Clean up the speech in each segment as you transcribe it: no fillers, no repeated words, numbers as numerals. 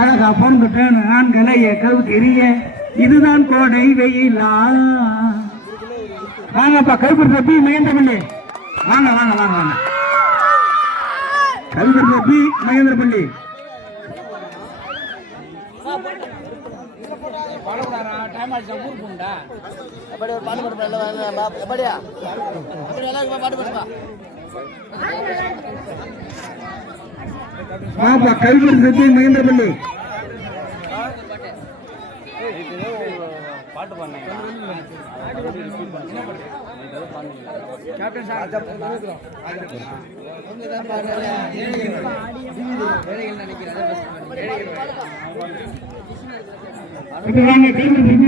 அழகா பொண்ணுட்டேன் ஆண்களைய கவுத்திரிய இதுதான் கோடை வெயிலா. வாங்கப்பா கருப்பூர் தப்பி மகேந்திரபள்ளி வாங்க வாங்க வாங்க வாங்க கருப்பூர் தப்பி மகேந்திரபள்ளி. பாப்பா கல்வி சத்தி மகேந்திரபள்ளி பாட்டு பண்ண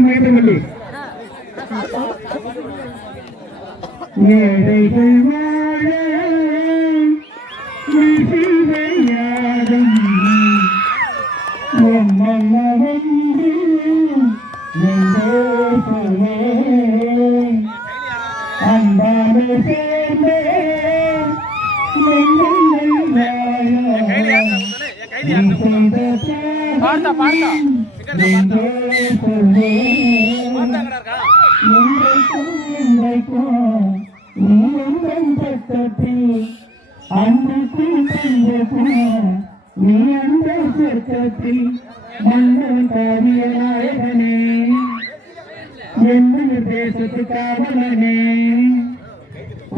மகேந்திரபள்ளி ஏழைகள் வாழ நீ அந்த சொர்க்கத்தில் மன்னன் காவிய நாயகனே என்ன தேசத்து காவலனே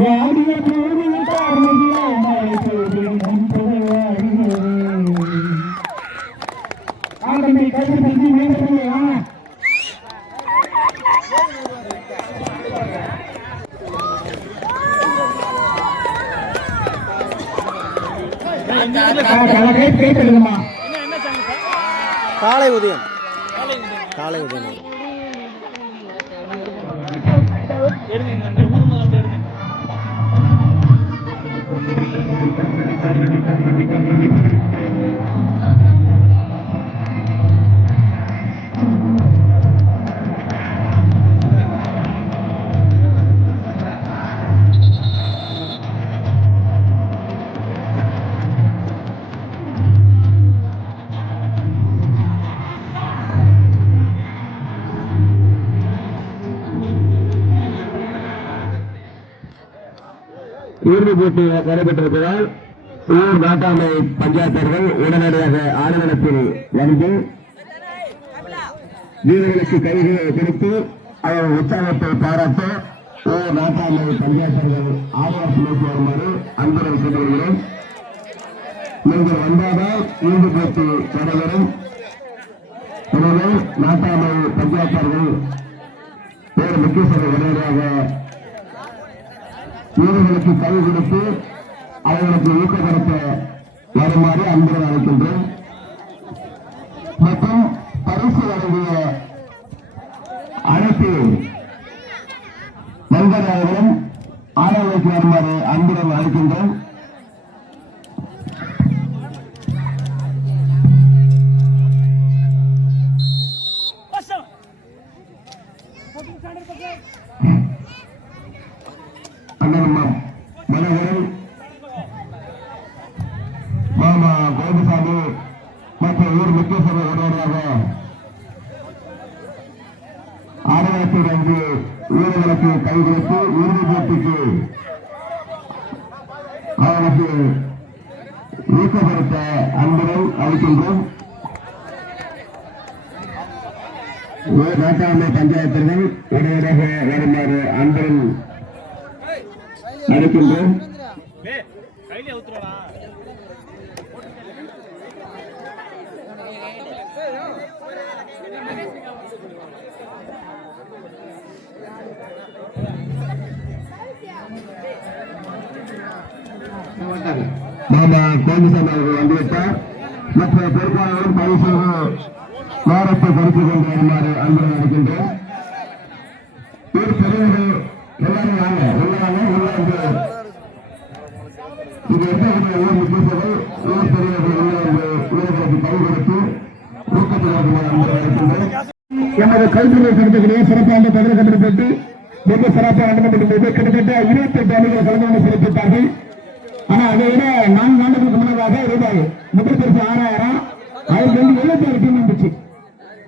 வாடிய பூமிய காரணமாய் சோதியும் ஆண்டமை கல்வி செஞ்சு மேம்படுவா. காலை உதயம் காலை உதயம் இறுதி போட்டி நடைபெற்றிருப்பதால் ஊர் நாட்டாமை பஞ்சாயத்தர்கள் உடனடியாக ஆளுநரத்தில் வந்து வீரர்களுக்கு கைகளை கொடுத்து அவர் உற்சாகத்தை பாராட்ட ஊர் நாட்டாமை பஞ்சாயத்தர்கள் ஆளுநர் நோக்கி வருமாறு அன்புடன் கேட்டுக்கொள்கிறோம். நீங்கள் வந்தால்தான் இறுதி போட்டி நடைபெறும். எனவே நாட்டாமை பஞ்சாயத்தர்கள் வேறு முக்கியஸ்தர்கள் உடனடியாக வீரர்களுக்கு கை கொடுத்து அவர்களுக்கு ஊக்கப்படுத்த வருமாறு அன்புடன் அழைக்கின்றோம். மற்றும் பரிசு வழங்கிய அனைத்து நண்பர்களும் ஆணையர்களுக்கு வருமாறு அன்புடன் அழைக்கின்றோம். மனோகரன் மாமா கோபிசாமி மற்றும் ஊர் முக்கியஸ்தர் உடனடியாக ஆணையத்தில் வந்து வீரர்களுக்கு கை கொடுத்து இறுதி போட்டிக்கு அவர்களுக்கு ஊக்கப்படுத்த அன்புடன் அளிக்கின்றோம். நாட்டாமை பஞ்சாயத்தர்கள் உடனடியாக வருமாறு அன்புடன் நடக்கின்றோம். மாமா கோவிசாமி அவர்கள் வந்துவிட்டார். மற்ற பொறுப்பாளர்களும் பரிசு நேரத்தை கருத்தில் கொண்டு வருமாறு அன்புடன் நடக்கின்றோம். பெரியவர்கள் எல்லாரும் வாங்க உள்ளாங்க உள்ளாந்து இது எந்த ஊர் முக்கியஸ்தர்கள் ஊர் பெரியவர்கள் உள்ளாந்து ஊர்களுக்கு கை கொடுத்து ஊக்கத்தில் அன்புடன் நடக்கின்றோம். எமது கல்வியை நடத்தக்கூடிய சிறப்பான பதில் கட்டப்பட்டு ரொம்ப சிறப்பாக நடத்தப்பட்டது. கிட்டத்தட்ட 28 அணிகள் கலந்து கொண்டு சிறப்பித்தார்கள். ஆனா அதை விட 4 ஆண்டுகளுக்கு முன்னதாக ரூபாய் 30 6000. அதுக்கு வந்து 76 டீம் இருந்துச்சு.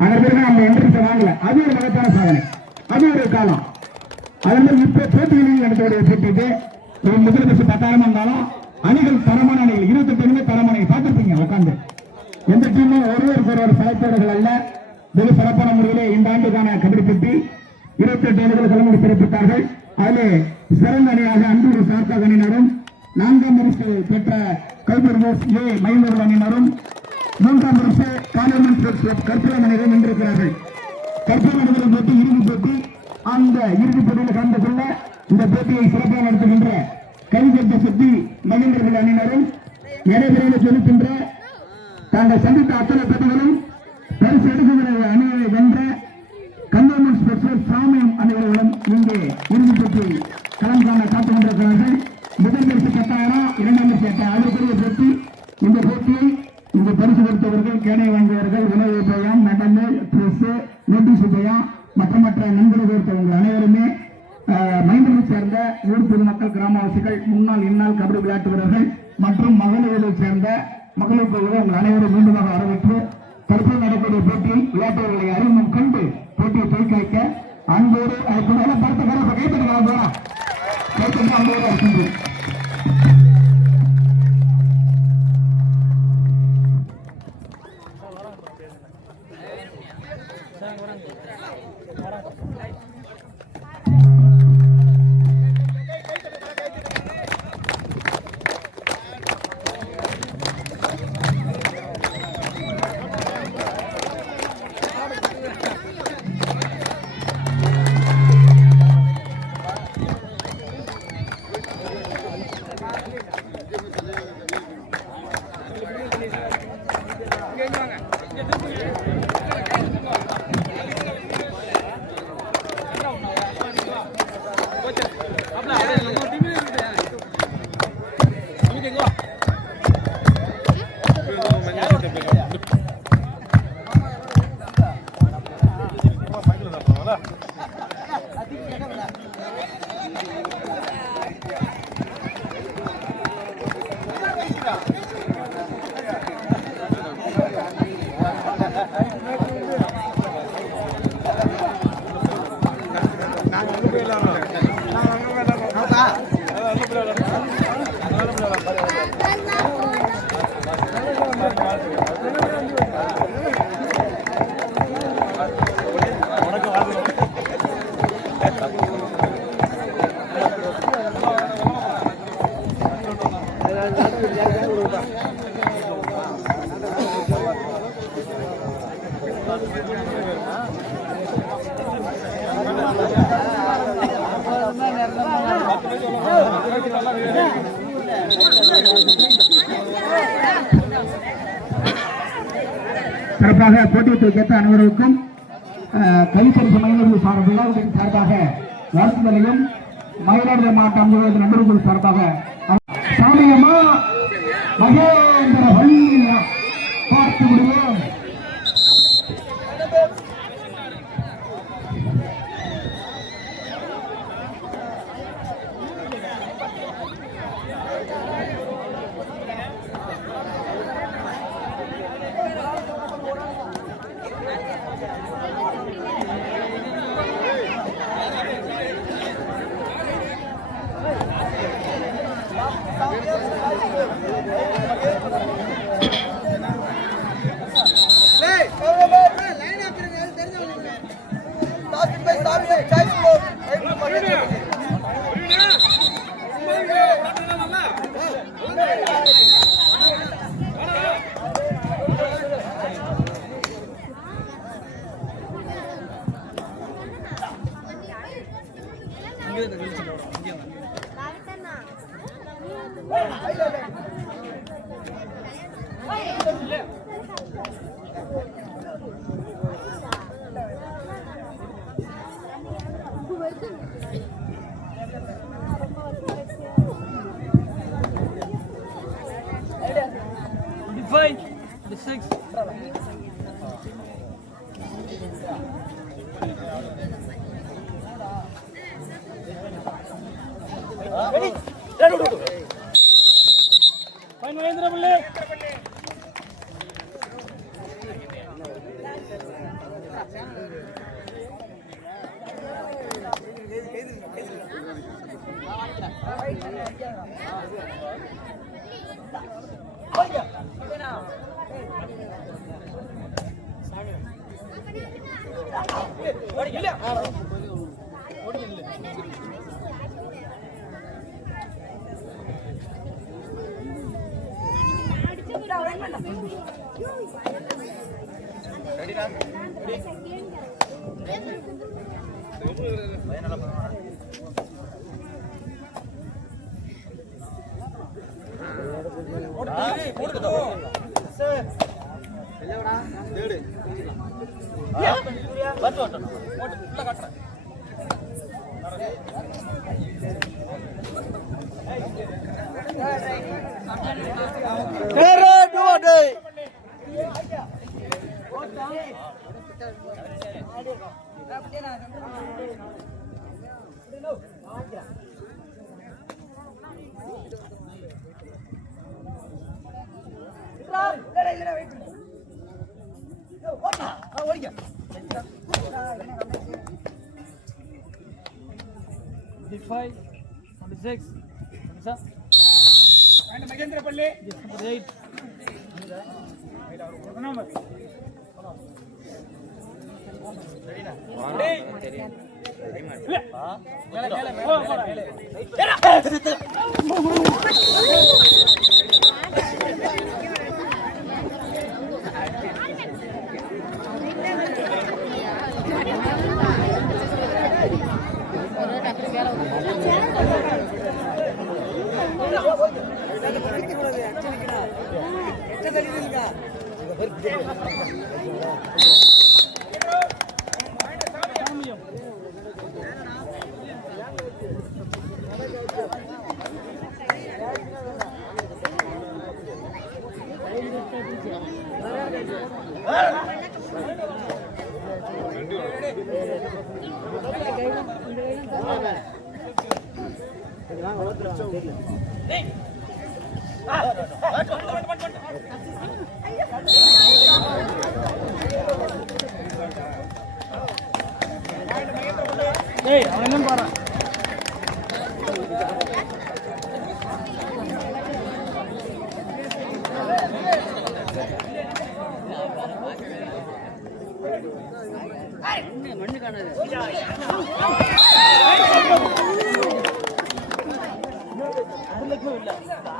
அதன் பிறகு நம்ம என்ட்ரன்ஸ் வாங்கல. அது ஒரு மகத்தான சாதனை. அது ஒரு காலம். அதே மாதிரி இப்ப போட்டிகளில் நடத்தக்கூடிய போட்டிட்டு முதல் பரிசு 10,000 இருந்தாலும் அணிகள் தரமான அணிகள் 28 அணிமே தரமான அணிகள் பார்த்துருப்பீங்க உட்காந்து. எந்த டீமும் ஒருவருக்கு ஒருவர் சலைப்பாடுகள் அல்ல. வெகு சிறப்பான முறையிலே இந்த ஆண்டுக்கான கபடி போட்டி 28 அணிகள் கலந்து சிறப்பித்தார்கள். அதில் சிறந்த அணியாக அன்பூர் சார்பாக அணியினரும், 4ஆம் பரிசு பெற்ற கைபர் போஸ் ஏ மயிலூர் அணியினரும், 3ஆம் பரிசு காலியம்மன் கற்பூரம் அணியினரும் வென்றிருக்கிறார்கள். கற்பூரம் அணிகளின் போட்டி இறுதி போட்டி. அந்த இறுதிப் போட்டியில் கலந்து கொள்ள இந்த போட்டியை சிறப்பாக நடத்துகின்ற கைப்பற்ற சுத்தி மகேந்திரர்கள் அணியினரும், நடைபெறுவதை சொல்லுகின்ற தாங்கள் சந்தித்த அத்தனை போட்டிகளும் பரிசு எடுக்கிற அணிகளை வென்ற கந்தோமன் ஸ்பெஷல் சாமியம் அணிகளுடன் இங்கே இறுதிப் போட்டியில் கலந்து காண காத்துக் கொண்டிருக்கிறார்கள். முதல் பரிசு 10,000, 2ஆம் பரிசு 8,000. அதற்குரிய போட்டி. இந்த போட்டியை இந்த பரிசு கொடுத்தவர்கள், கேடை வாங்கியவர்கள், உணவு பயம், நடந்து ட்ரெஸ், நோட்டீஸ் பயம், மற்ற நண்பர்கள் கொடுத்தவங்க அனைவருமே மைந்தரை சேர்ந்த ஊர் பொதுமக்கள், கிராமவாசிகள், முன்னாள் இந்நாள் கபடி விளையாட்டு வீரர்கள் மற்றும் மகளிரை சேர்ந்த மகளிர் குழுவை உங்கள் அனைவரும் மீண்டுமாக வரவேற்று தற்போது நடக்கூடிய போட்டியில் விளையாட்டுகளை அறிமுகம் கண்டு போட்டியை துவக்கி வைக்க அன்போடு படத்தை கைப்பற்றி அன்போடு இருக்கின்றோம். சிறப்பாக போட்டியை துவக்கித்த அனைவருக்கும் கைப்பரிசு மயிலாடுதுறை சார்பாக வாழ்த்துதலையும், மயிலாடுதுறை மாவட்டம் நண்பர்கள் சார்பாக சாமியம்மா மகேந்திர வள்ளியா பார்த்து விடுவோம்.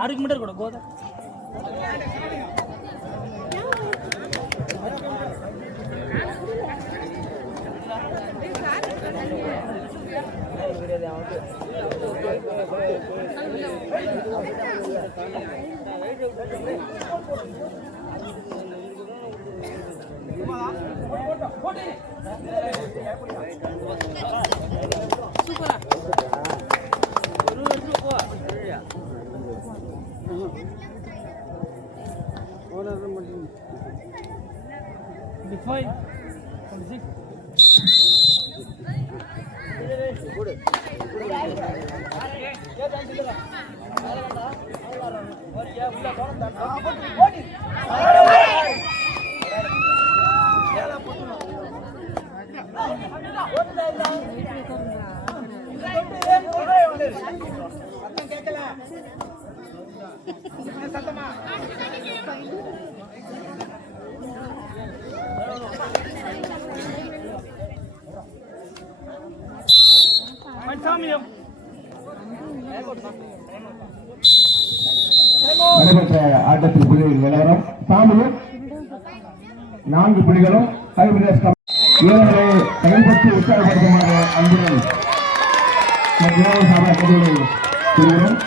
ஆர்குமெண்ட் கூட கோதா நடைபெற்ற ஆட்டத்தில் புள்ளிகள் நிலவரம் சாமியும் 4 புள்ளிகளும் வீரர்களை செயல்பட்டு உற்சாகப்படுத்துமாறு அன்புடன் கூறுகிறோம்.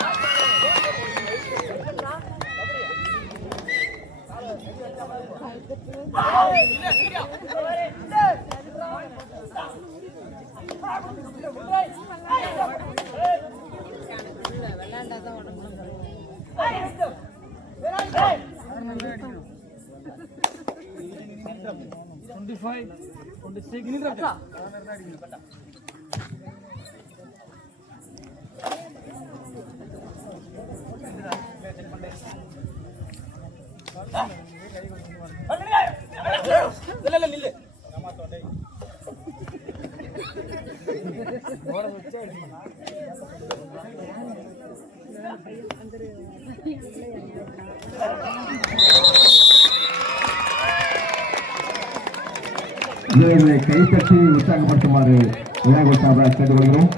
இவர்களை கைத்தட்டி உற்சாகப்படுத்துமாறு விநாயகர் சார்பாக கேட்டுக்கொள்கிறோம்.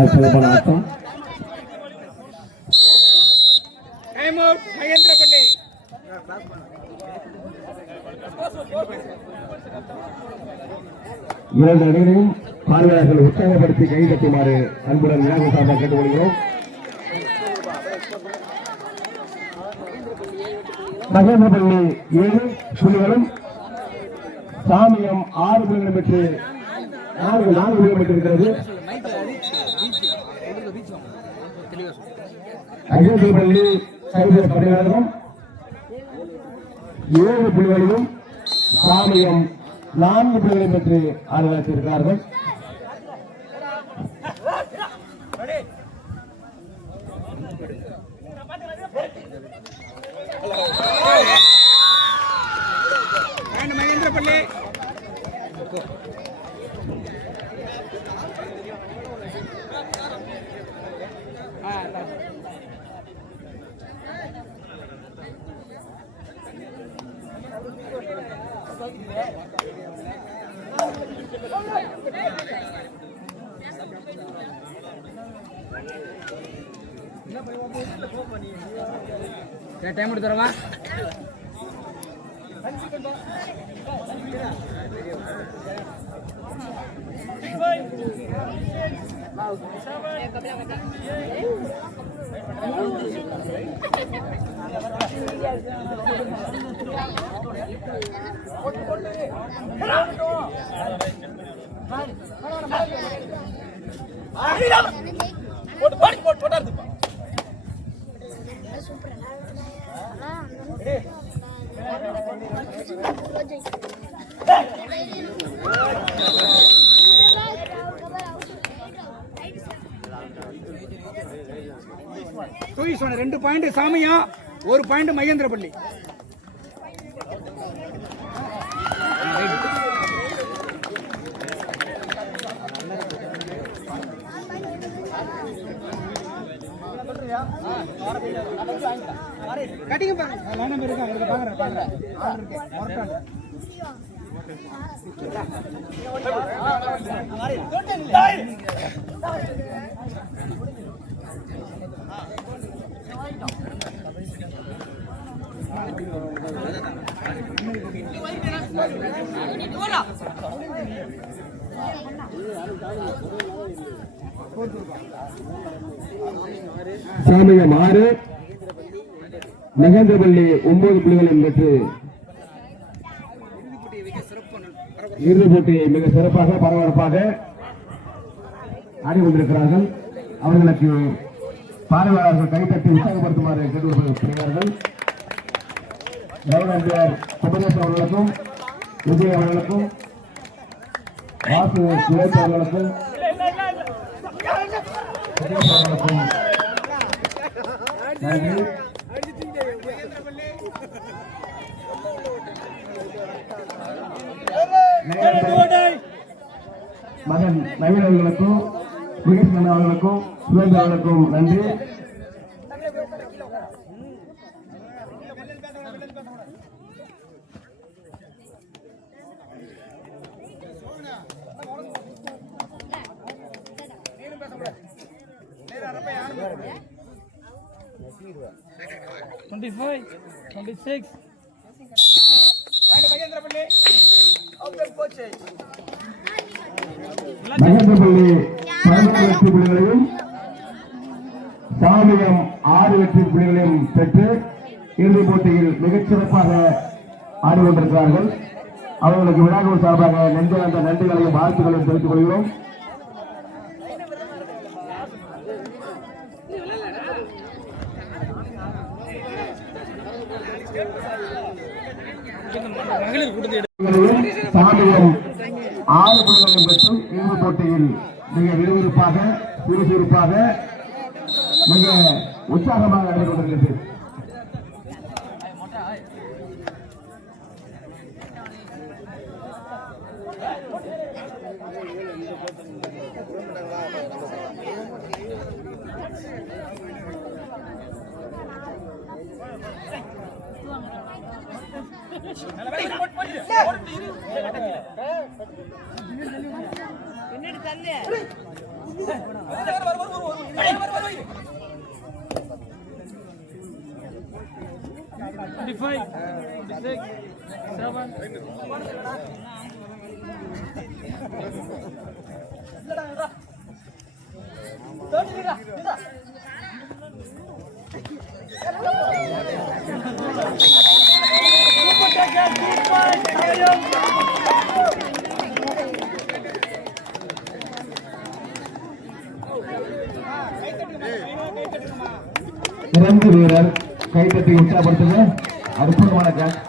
ஆட்டம் இரண்டு அணிகளையும் பார்வையாளர்கள் உற்சாகப்படுத்தி கைதட்டுமாறு அன்புடன் விநாயகர் சார்பாக கேட்டுக்கொள்கிறோம். மகேந்திரபள்ளி 7 புள்ளிகளும் சாமியம் 6 புள்ளிகளும் பெற்று 4 புள்ளிகள் பெற்றிருக்கிறது. மகேந்திரபள்ளி கைவிட பணியாளரும் 7 புள்ளிகளிலும் சாமியம் 4 புள்ளிகளை பெற்று ஆதரவிட்டிருக்கிறார்கள். மகேந்திரபள்ளி டைம் எடுத்துறவா சொன்ன 2 பாயிண்ட் சாமியா 1 பாயிண்ட் மகேந்திரபள்ளி. கட்டிங்க பாருங்க லைன் இருக்கா இங்க பாக்குறேன் ஆள் இருக்கு மொரட்டாங்க சாமியம் 6 மகேந்திரபள்ளி 9 புள்ளிகளும் பெற்று இறுதிப் போட்டியை மிக சிறப்பாக பரபரப்பாக ஆடிக்கொண்டிருக்கிறார்கள். அவர்களுக்கு பார்வையாளர்கள் கைத்தட்டி உற்சாகப்படுத்துமாறு கேட்டுக்கொள்கிறார்கள். ரவுண்ட் குமரேஷ் அவர்களுக்கும் விஜய் அவர்களுக்கும் வாசு சுரேஷ் அவர்களுக்கும் நன்றி. மகன் நவீன் அவர்களுக்கும் விகேஷ் அவர்களுக்கும் சுரேஷ் அவர்களுக்கும் நன்றி. மகேந்திரபள்ளி 11 வெற்றி புள்ளிகளையும் சாமியம் 6 வெற்றி புள்ளிகளையும் பெற்று இறுதிப் போட்டியில் மிகச் சிறப்பாக ஆடிக்கொண்டிருக்கிறார்கள். அவர்களுக்கு விநாயகர் சார்பாக நெஞ்சார்ந்த நன்றிகளையும் வாழ்த்துக்களையும் தெரிவித்துக் கொள்கிறோம். சாமியம் 6 புள்ளிகளை பெற்று இறுதிப் போட்டியில் மிக விறுவிறுப்பாக சுறுசுறுப்பாக மிக உற்சாகமாக நடைபெற்றுக் கொண்டிருக்கிறது. சிறந்த வீரர் கைத்தட்டி உற்சாகப்படுத்துங்க. அற்புதமான கேட்ச்.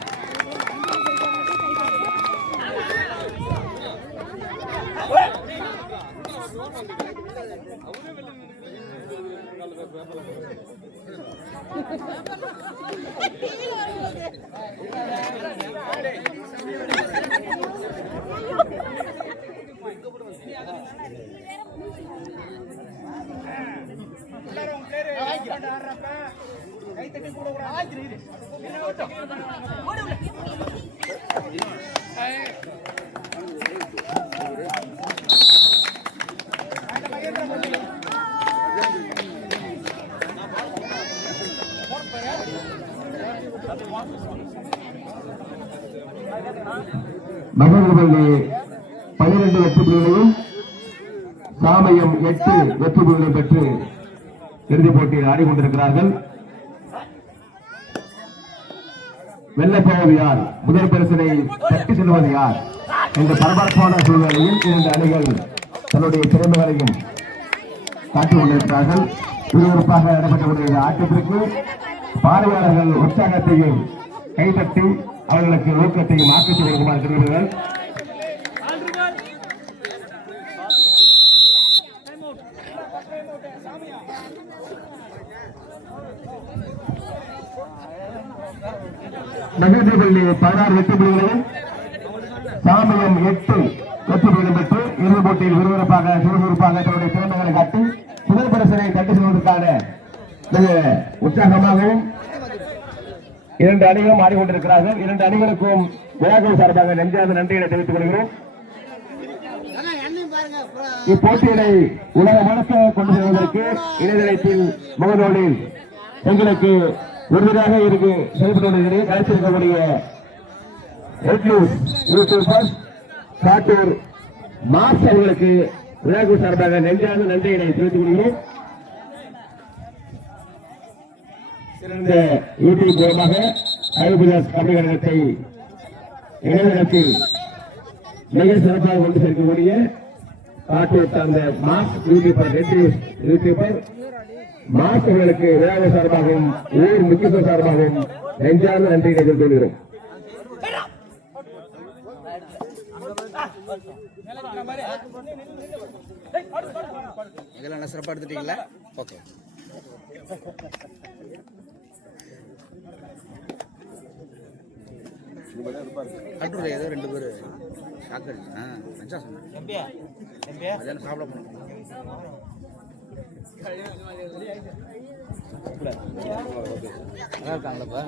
மகன்கள் 12 வெற்றி புள்ளிகளையும் சாமயம் 8 வெற்றி புள்ளிகளை பெற்று இறுதிப் போட்டியில் ஆடிக்கொண்டிருக்கிறார்கள். வெள்ளப்போவது யார், முதல் பரிசனை தட்டி செல்வது யார் என்ற பரபரப்பான சூழ்நிலையில் 2 அணிகள் தன்னுடைய திறமைகளையும் காட்டிக் கொண்டிருக்கிறார்கள். விறுவிறுப்பாக நடைபெற்ற ஆட்டத்திற்கு பார்வையாளர்கள் உற்சாகத்தையும் கைதட்டி அவர்களுக்கு ஊக்கத்தையும் ஆக்கத்தை கொடுக்குமாறு தெரிவித்தார்கள். மகேந்திரபள்ளி 16 வெற்றி புள்ளிகளையும் சாமயம் 8 வெற்றி புள்ளிகள் பெற்று இறுதிப் போட்டியில் விறுவிறுப்பாக சுறுசுறுப்பாக தன்னுடைய திறமைகளை காட்டி முதல் பரிசனை தட்டி செல்வதற்கான மிக உற்சாகமாகவும் 2 அணிகளும் ஆடிக்கொண்டிருக்கிறார்கள். 2 அணிகளுக்கும் விழாக்கள் சார்பாக நெஞ்சார்ந்த நன்றியை தெரிவித்துக் கொள்கிறோம். இப்போட்டியினை உலக முழுக்க கொண்டு செல்வதற்கு இணையதளத்தில் முகநூலில் எங்களுக்கு உறுதியாக செயல்பட்டு கழிச்சிருக்கக்கூடிய காட்டூர் மாஸ் அவர்களுக்கு விழாக்கள் சார்பாக நெஞ்சார்ந்த நன்றியை தெரிவித்துக் கொள்கிறோம். சிறந்த யூடியூப் மூலமாக ஐபிஎஸ் கபடி கழகத்தை இணையதளத்தில் மிக சிறப்பாக கொண்டு சேர்க்கக்கூடிய காட்டூர் சார்ந்த மாஸ் யூடியூபர் மாஸ் அவர்களுக்கு விழாவை சார்பாகவும் ஊர் முக்கியத்துவ சார்பாகவும் நெஞ்சார்ந்த நன்றியை தெரிவித்துக் கொள்கிறோம். இதெல்லாம் சிறப்பாக எடுத்துட்டீங்களா? ஓகே. கட்டுரை ஏதோ 2 பேர் ஷாக் அடிச்சு சொன்னேன். அதான் சாப்பிட போனோம். நல்லா இருக்காங்களப்பா.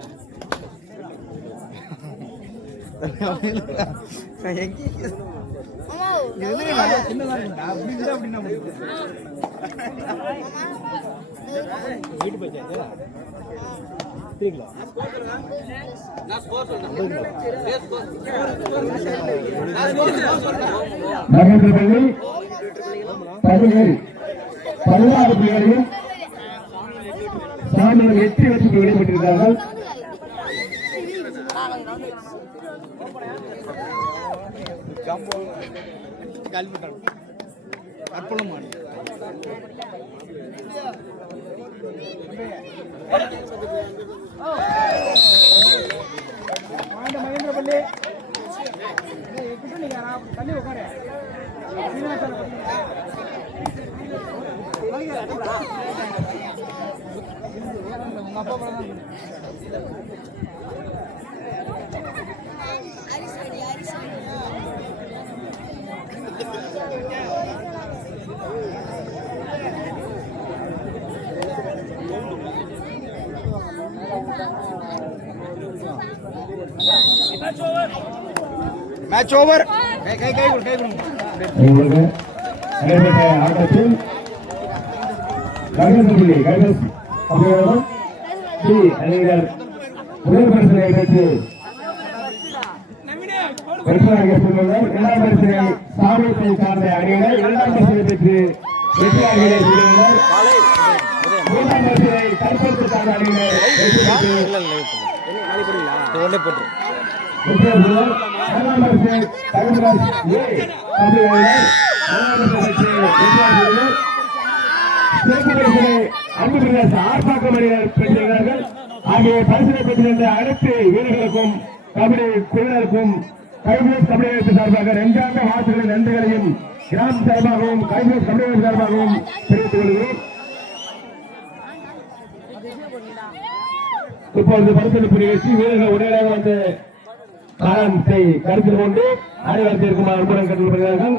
வீட்டு போயிட்டா மகேந்திரபள்ளி 16 புள்ளிகளையும் சாமியம் 8 வெற்றி புள்ளிகளையும் பெற்றிருக்கிறார்கள். அற்புதம் மகேந்திரபள்ளி தண்ணி உட்காரு உங்க அப்பா மேட்ச் ஓவர். கை நடைபெற்ற ஆட்டத்தில் மகேந்திரபள்ளி கைலாஸ் அபியானம் டி அணியினர் முதல் பரிசினை பெற்று பரிசாக செல்வதால் இரண்டாம் பரிசினை சாமியத்தை சார்ந்த அணியினர் இரண்டாம் பரிசினை பெற்று வெற்றியாளர்களை கூறியுள்ளனர். மூன்றாம் பரிசினை தற்போது சார்ந்த அணியினர் வெற்றி பெற்று வெற்றியாளர்கள் இரண்டாம் பரிசினை தகுந்தராஜ் ஏ கம்பெனியினர் பெற்றிருக்கிறார்கள். ஆகிய பரிசனை பெற்றிருந்த அனைத்து வீரர்களுக்கும் கபடி குழுவினருக்கும் கைபிளஸ் கபடி சார்பாக நெஞ்சார்ந்த வாழ்த்துக்களின் நன்றிகளையும் கிராம சார்பாகவும் கைபிளஸ் கபடி சார்பாகவும் தெரிவித்துக் கொள்கிறோம். இப்பொழுது பரிசளிப்பு நிகழ்ச்சி வீரர்கள் உடனடியாக வந்து காரணத்தை கருத்தில் கொண்டு அனைவரத்திற்கும் அன்புடன் கற்றுக் கொள்கிறார்கள்.